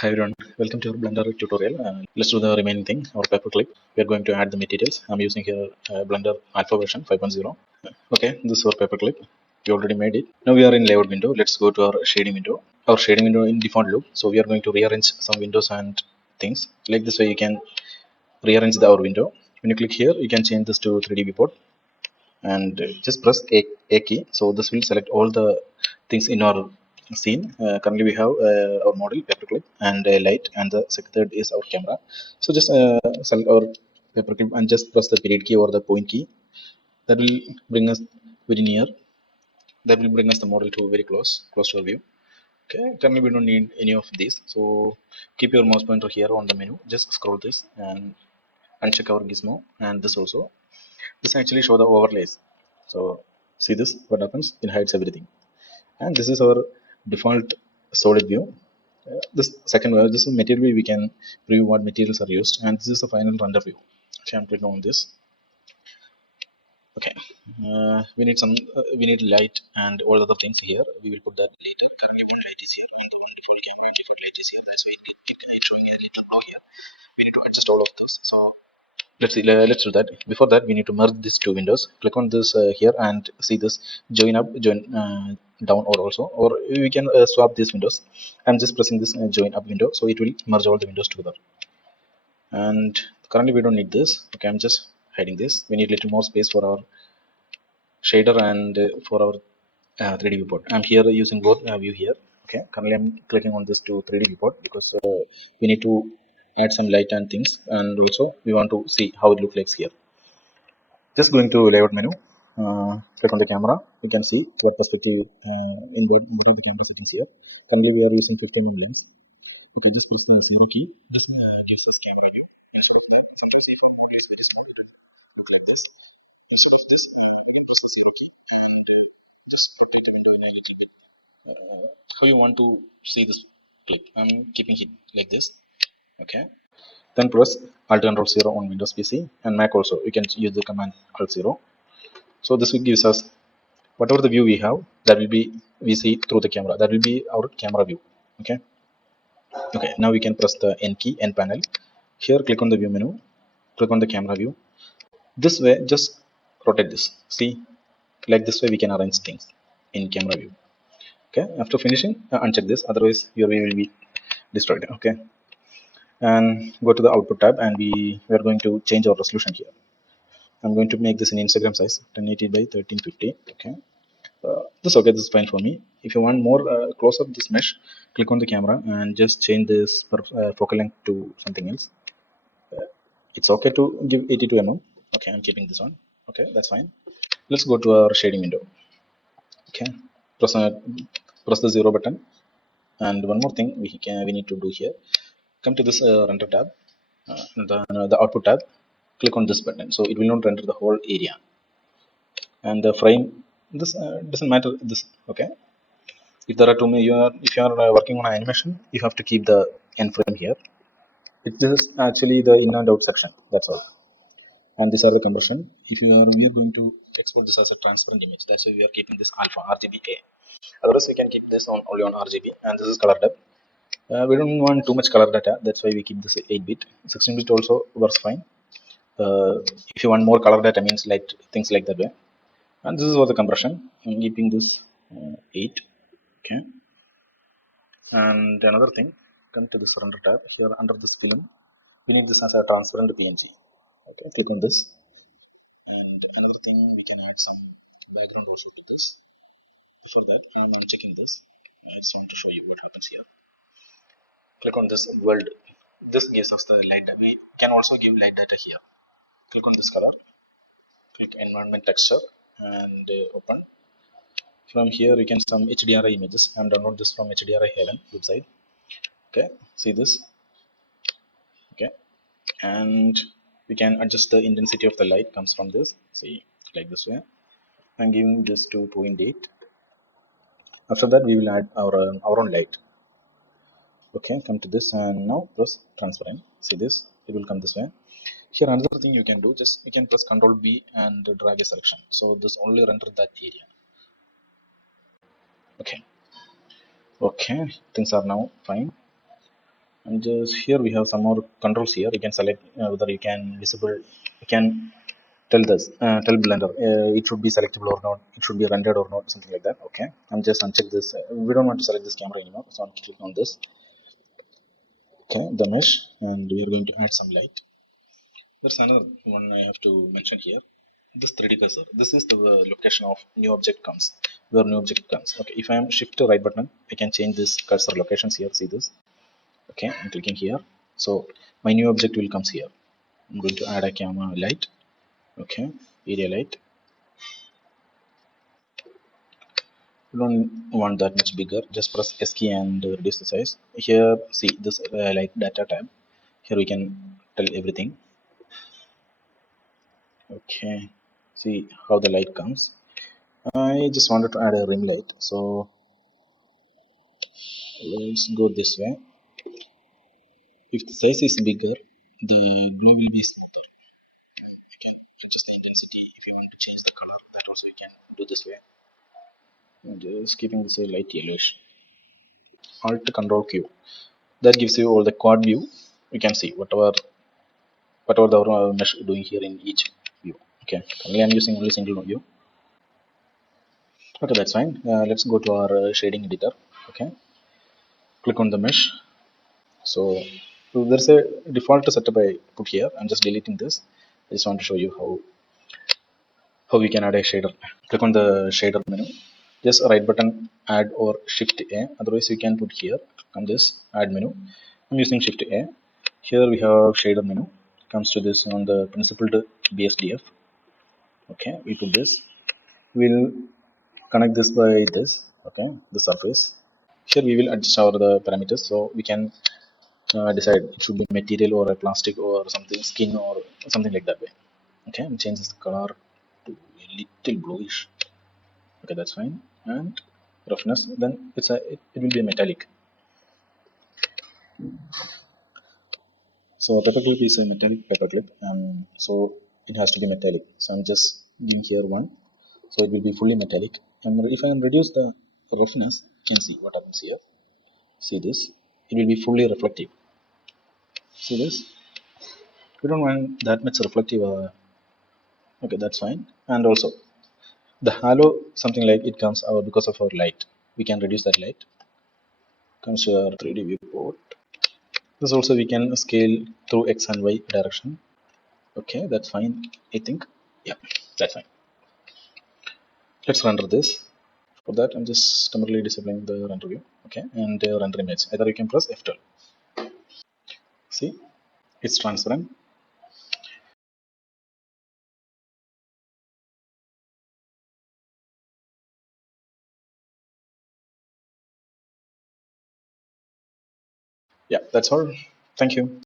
Hi everyone, welcome to our Blender tutorial. Let's do the remaining thing, our paperclip. We are going to add the materials. I'm using here Blender Alpha version 5.0. Okay, this is our paperclip. We already made it. Now we are in layout window. Let's go to our shading window. Our shading window in default look. So we are going to rearrange some windows and things. Like this way you can rearrange our window. When you click here, you can change this to 3D viewport and just press a key. So this will select all the things in our scene. Currently we have our model paperclip and a light, and the third is our camera. So just select our paperclip and just press the period key or the point key. That will bring us very near. That will bring us the model to very close to our view. Okay, currently we don't need any of these. So keep your mouse pointer here on the menu. Just scroll this and uncheck our gizmo, and this also. This actually show the overlays. So see this, what happens, it hides everything. And this is our default solid view. This second this is material view. We can preview what materials are used, and this is the final render view. Okay, I'm clicking on this. Okay, we need some we need light and all other things here. We will put that later. Currently light is here, different light is here. That's why it's showing a little blow here. We need to adjust all of those. So let's see, let's do that. Before that, we need to merge these two windows. Click on this here and see this join up, join down, or also, or we can swap these windows. I'm just pressing this join up window, so it will merge all the windows together. And currently we don't need this. Okay, I'm just hiding this. We need a little more space for our shader and for our 3D viewport. I'm here using both view here. Okay, currently I'm clicking on this to 3D viewport because we need to add some light and things, and also we want to see how it looks like here. Just going to layout menu, click on the camera. You can see what perspective in the camera settings here. Currently we are using 15 lens. Okay, just press the 0 key. This gives us key value. Select that. You can see for obvious values. Look like this. Let's do this. Press the 0 key and just rotate the window in a little bit. How you want to see this clip? I'm keeping it like this. Okay. Then press Alt and Alt 0 on Windows PC and Mac also. You can use the command Alt 0. So this will gives us whatever the view we have, that will be we see through the camera. That will be our camera view. Okay. Okay. Now we can press the N key, N panel. Here, click on the view menu. Click on the camera view. This way, just rotate this. See, like this way we can arrange things in camera view. Okay. After finishing, uncheck this. Otherwise, your view will be destroyed. Okay. And go to the output tab, and we are going to change our resolution here. I'm going to make this in Instagram size, 1080 by 1350. Okay. This okay, this is fine for me. If you want more close up this mesh, click on the camera and just change this focal length to something else. It's okay to give 82 mm. Okay, I'm keeping this on. Okay, that's fine. Let's go to our shading window. Okay, press the 0 button. And one more thing we need to do here. Come to this render tab, the output tab. Click on this button, so it will not render the whole area. And the frame, this doesn't matter. This okay. If there are too many, if you are working on an animation, you have to keep the end frame here. It's just actually the in and out section. That's all. And these are the compression. If you are, we are going to export this as a transparent image. That's why we are keeping this alpha RGBA. Otherwise, we can keep this on only on RGB. And this is color depth. We don't want too much color data. That's why we keep this 8-bit. 16-bit also works fine. If you want more color data, means like things like that way. And this is for the compression. I'm keeping this 8. Okay. And another thing, come to this render tab here under this film. We need this as a transparent PNG. Okay, click on this. And another thing, we can add some background also to this. For that, I'm unchecking this. I just want to show you what happens here. Click on this world. This gives us the light data. We can also give light data here. Click on this color. Click environment texture and open. From here, you can some HDRI images. I'm download this from HDRI Heaven website. Okay, see this. Okay, and we can adjust the intensity of the light comes from this. See, like this way. I'm giving this to 0.8. After that, we will add our own light. Okay, come to this and now press transparent. See this, it will come this way. Here another thing you can do, just you can press Ctrl B and drag a selection, so this only render that area. Okay, okay, things are now fine. And just here we have some more controls here. You can select whether you can visible, you can tell this, tell Blender it should be selectable or not, it should be rendered or not, something like that. Okay, I'm just uncheck this. We don't want to select this camera anymore, so I'm click on this. Okay, the mesh, and we are going to add some light. There's another one I have to mention here. This 3D cursor. This is the location of new object comes. Where new object comes. Okay, if I am shift to right button, I can change this cursor locations here. See this? Okay, I'm clicking here. So my new object will comes here. I'm going to add a camera light. Okay, area light. You don't want that much bigger. Just press S key and reduce the size. Here, see this light data tab. Here we can tell everything. Okay, see how the light comes. I just wanted to add a rim light, so let's go this way. If the size is bigger, the blue will be smoother. You can adjust the intensity if you want to change the color. That also you can do this way. And just keeping this a light yellowish. Alt Control Q. That gives you all the quad view. You can see whatever the mesh doing here in each view. Okay. Currently I'm using only single view. Okay, that's fine. Let's go to our shading editor. Okay. Click on the mesh. So there's a default setup I put here. I'm just deleting this. I just want to show you how we can add a shader. Click on the shader menu. Just right button add or shift A. Otherwise you can put here on this add menu. I'm using shift A. Here we have shader menu. Comes to this on the principled BSDF. Okay, we put this. We'll connect this by this. Okay, the surface. Here we will adjust our the parameters, so we can decide it should be material or a plastic or something skin or something like that way. Okay, and change this color to a little bluish. Okay, that's fine. And roughness, then it will be a metallic. So paperclip is a metallic paperclip, so it has to be metallic. So I'm just giving here one, so it will be fully metallic. And if I reduce the roughness, you can see what happens here. See this, it will be fully reflective. See this, we don't want that much reflective. Okay, that's fine. And also the halo, something like it comes out because of our light. We can reduce that light. Comes to our 3D viewport. This also we can scale through X and Y direction. Okay, that's fine. I think. Yeah, that's fine. Let's render this. For that, I'm just temporarily disabling the render view. Okay, and render image. Either you can press F12. See, it's transparent. Yeah, that's all. Thank you.